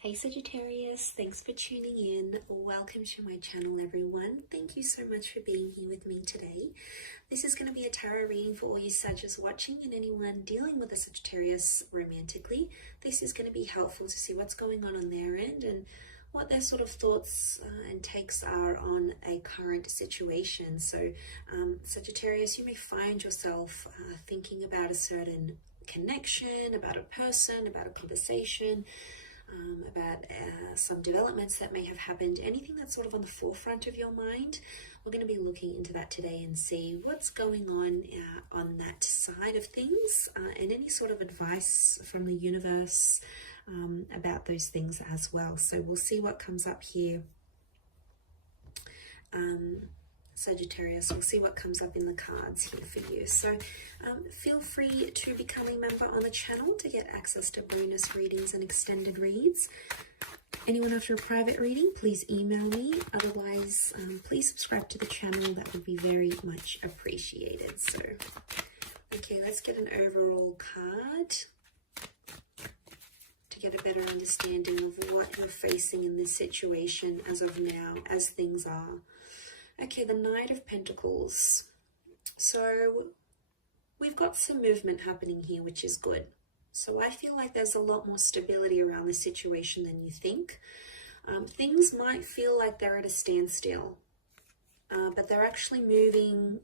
Hey Sagittarius, thanks for tuning in. Welcome to my channel, everyone. Thank you so much for being here with me today. This is going to be a tarot reading for all you Sagittarius watching and anyone dealing with a Sagittarius romantically. This is going to be helpful to see what's going on their end and what their sort of thoughts and takes are on a current situation. So Sagittarius, you may find yourself thinking about a certain connection, about a person, about a conversation, about some developments that may have happened, anything that's sort of on the forefront of your mind. We're going to be looking into that today and see what's going on that side of things, and any sort of advice from the universe about those things as well. So we'll see what comes up here. Sagittarius, we'll see what comes up in the cards here for you. So feel free to become a member on the channel to get access to bonus readings and extended reads. Anyone after a private reading, please email me. Otherwise, please subscribe to the channel. That would be very much appreciated. So, okay, let's get an overall card to get a better understanding of what you're facing in this situation as of now, as things are. Okay, the Knight of Pentacles. So we've got some movement happening here, which is good. So I feel like there's a lot more stability around this situation than you think. Things might feel like they're at a standstill, but they're actually moving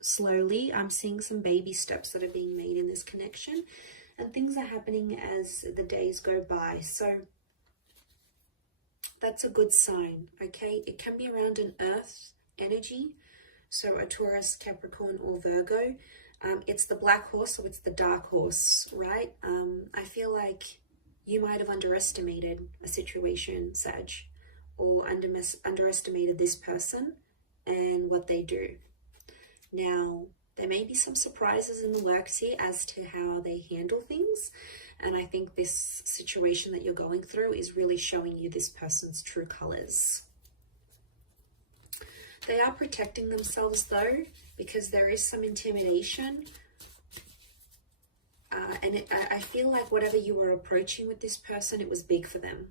slowly. I'm seeing some baby steps that are being made in this connection, and things are happening as the days go by. So that's a good sign, okay? It can be around an Earth energy, so a Taurus, Capricorn, or Virgo. It's the black horse, so it's the dark horse, right? I feel like you might have underestimated a situation, Sag, or underestimated this person and what they do. Now, there may be some surprises in the works here as to how they handle things, and I think this situation that you're going through is really showing you this person's true colors. They are protecting themselves though, because there is some intimidation. I feel like whatever you were approaching with this person, it was big for them.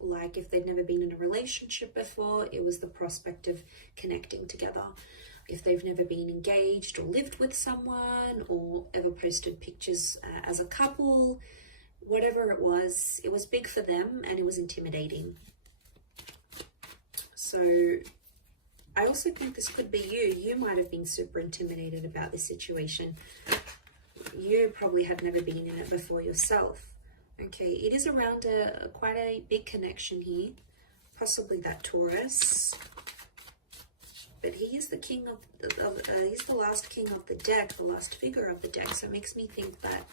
Like if they'd never been in a relationship before, it was the prospect of connecting together. If they've never been engaged or lived with someone or ever posted pictures as a couple, whatever it was big for them and it was intimidating. So I also think this could be you. You might have been super intimidated about this situation. You probably had never been in it before yourself. Okay, it is around quite a big connection here. Possibly that Taurus. But he is the king he's the last king of the deck, the last figure of the deck. So it makes me think that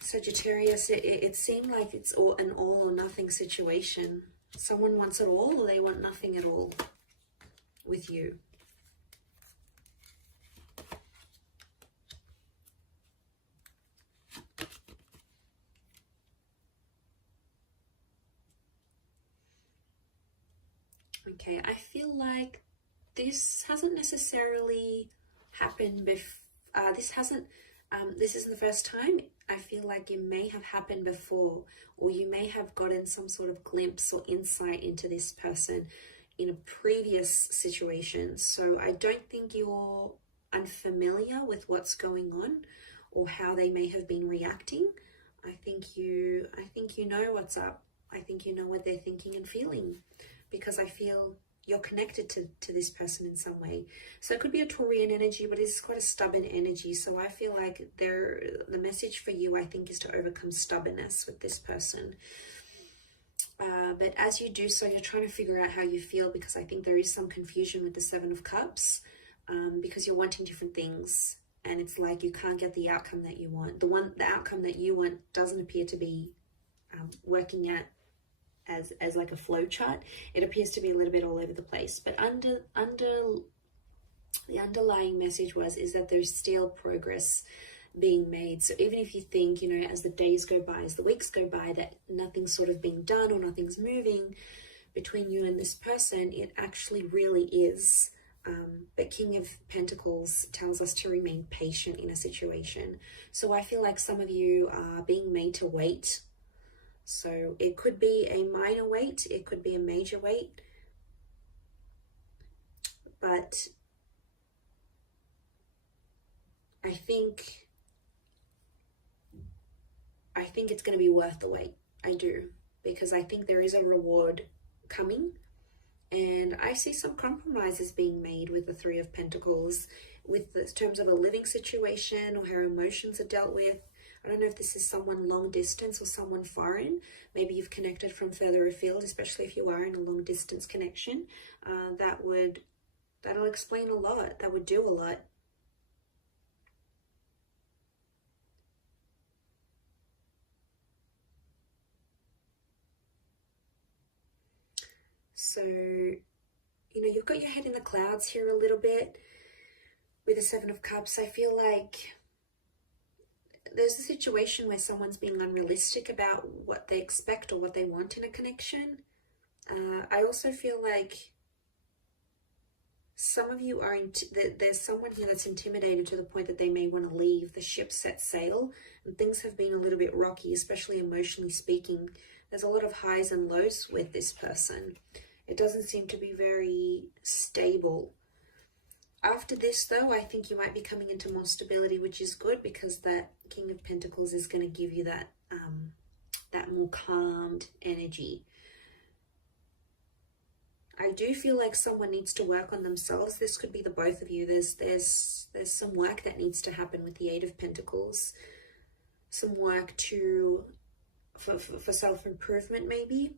Sagittarius, it seemed like it's an all or nothing situation. Someone wants it all or they want nothing at all with you. Okay, I feel like this hasn't necessarily happened before. This isn't the first time. I feel like it may have happened before, or you may have gotten some sort of glimpse or insight into this person in a previous situation. So I don't think you're unfamiliar with what's going on or how they may have been reacting. I think you know what's up. I think you know what they're thinking and feeling, because I feel you're connected to this person in some way. So it could be a Taurian energy, but it's quite a stubborn energy. So I feel like the message for you, I think, is to overcome stubbornness with this person. But as you do so, you're trying to figure out how you feel, because I think there is some confusion with the Seven of Cups, because you're wanting different things. And it's like you can't get the outcome that you want. The outcome that you want doesn't appear to be working at as like a flow chart. It appears to be a little bit all over the place. But under the underlying message is that there's still progress being made. So even if you think, you know, as the days go by, as the weeks go by, that nothing's sort of being done or nothing's moving between you and this person, it actually really is. But King of Pentacles tells us to remain patient in a situation. So I feel like some of you are being made to wait. So it could be a minor weight, it could be a major weight, but I think it's going to be worth the wait. I do, because I think there is a reward coming, and I see some compromises being made with the Three of Pentacles, with the terms of a living situation or how emotions are dealt with. I don't know if this is someone long distance or someone foreign. Maybe you've connected from further afield, especially if you are in a long distance connection. That'll explain a lot. That would do a lot. So, you know, you've got your head in the clouds here a little bit with the Seven of Cups. I feel like there's a situation where someone's being unrealistic about what they expect or what they want in a connection. I also feel like some of you are, there's someone here that's intimidated to the point that they may want to leave. The ship set sail and things have been a little bit rocky, especially emotionally speaking. There's a lot of highs and lows with this person. It doesn't seem to be very stable. After this, though, I think you might be coming into more stability, which is good, because that King of Pentacles is going to give you that that more calmed energy. I do feel like someone needs to work on themselves. This could be the both of you. There's some work that needs to happen with the Eight of Pentacles. Some work for self-improvement, maybe.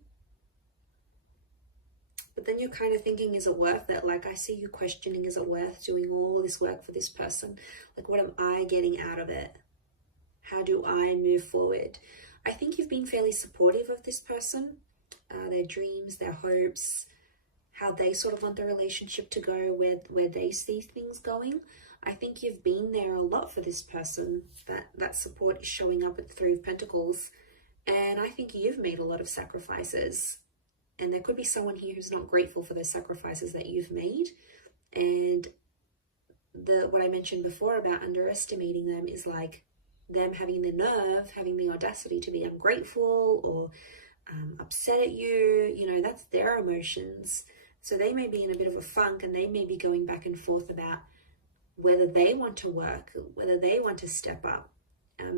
But then you're kind of thinking, is it worth it? Like, I see you questioning, is it worth doing all this work for this person? Like, what am I getting out of it? How do I move forward? I think you've been fairly supportive of this person, their dreams, their hopes, how they sort of want the relationship to go, where they see things going. I think you've been there a lot for this person. That support is showing up with the Three of Pentacles. And I think you've made a lot of sacrifices. And there could be someone here who's not grateful for those sacrifices that you've made. And what I mentioned before about underestimating them is like them having the nerve, having the audacity to be ungrateful or upset at you. You know, that's their emotions. So they may be in a bit of a funk, and they may be going back and forth about whether they want to work, whether they want to step up,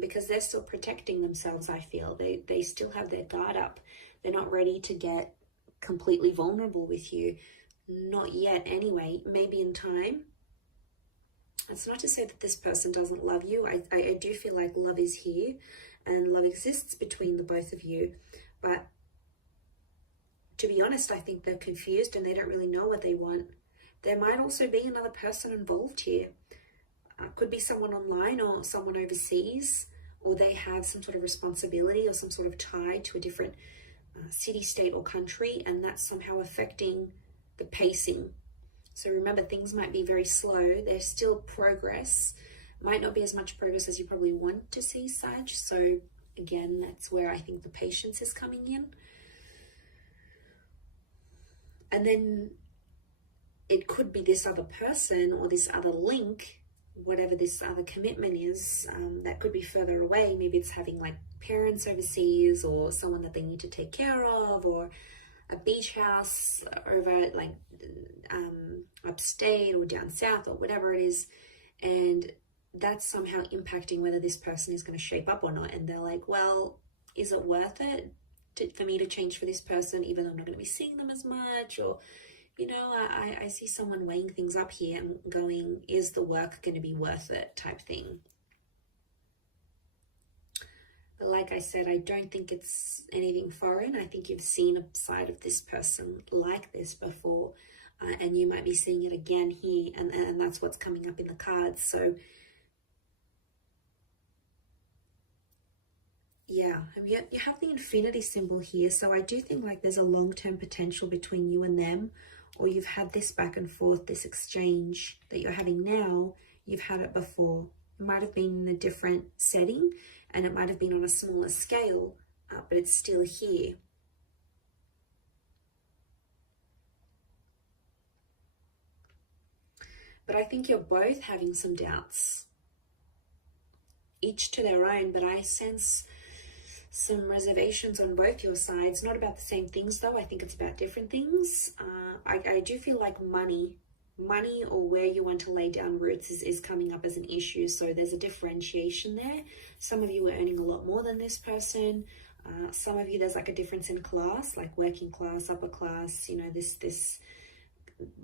because they're still protecting themselves, I feel. They still have their guard up. They're not ready to get completely vulnerable with you. Not yet anyway. Maybe in time. It's not to say that this person doesn't love you. I do feel like love is here and love exists between the both of you. But to be honest, I think they're confused and they don't really know what they want. There might also be another person involved here. Could be someone online or someone overseas, or they have some sort of responsibility or some sort of tie to a different city, state, or country, and that's somehow affecting the pacing. So remember, things might be very slow. There's still progress. Might not be as much progress as you probably want to see, Sag. So again, that's where I think the patience is coming in. And then it could be this other person or this other link, whatever this other commitment is, that could be further away. Maybe it's having like parents overseas, or someone that they need to take care of, or a beach house over like upstate or down south, or whatever it is. And that's somehow impacting whether this person is going to shape up or not. And they're like, well, is it worth it for me to change for this person, even though I'm not going to be seeing them as much? Or, you know, I see someone weighing things up here and going, is the work going to be worth it, type thing. But like I said, I don't think it's anything foreign. I think you've seen a side of this person like this before, and you might be seeing it again here, and that's what's coming up in the cards. So yeah, you have the infinity symbol here. So I do think like there's a long-term potential between you and them, or you've had this back and forth, this exchange that you're having now. You've had it before. It might have been in a different setting, and it might have been on a smaller scale, but it's still here. But I think you're both having some doubts, each to their own. But I sense some reservations on both your sides. Not about the same things though. I think it's about different things. I do feel like money or where you want to lay down roots is coming up as an issue. So there's a differentiation there. Some of you are earning a lot more than this person. Some of you, there's like a difference in class, like working class, upper class, you know, this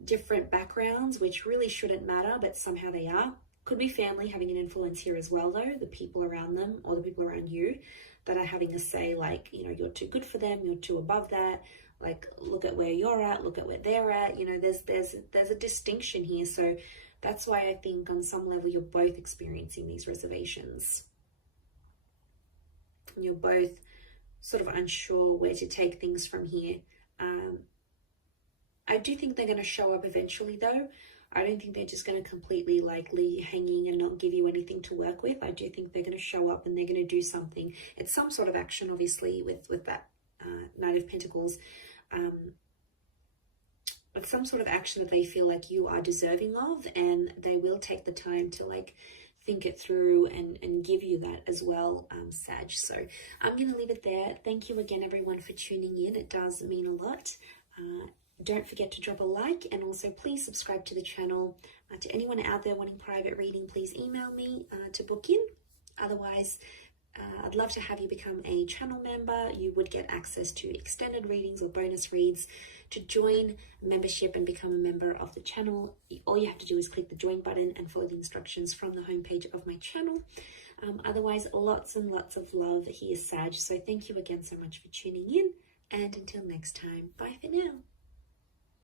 different backgrounds, which really shouldn't matter, but somehow they are. Could be family having an influence here as well though, the people around them or the people around you that are having a say, like, you know, you're too good for them, you're too above that, like, look at where you're at, look at where they're at, you know, there's a distinction here. So that's why I think on some level you're both experiencing these reservations. You're both sort of unsure where to take things from here. I do think they're going to show up eventually though. I don't think they're just going to completely like leave you hanging and not give you anything to work with. I do think they're going to show up and they're going to do something. It's some sort of action, obviously, with that Knight of Pentacles. It's some sort of action that they feel like you are deserving of, and they will take the time to like think it through and give you that as well, Sag. So I'm going to leave it there. Thank you again, everyone, for tuning in. It does mean a lot. Don't forget to drop a like, and also please subscribe to the channel. To anyone out there wanting private reading, please email me to book in. Otherwise, I'd love to have you become a channel member. You would get access to extended readings or bonus reads. To join membership and become a member of the channel, all you have to do is click the join button and follow the instructions from the homepage of my channel. Otherwise, lots and lots of love here, Sag. So thank you again so much for tuning in, and until next time, bye for now.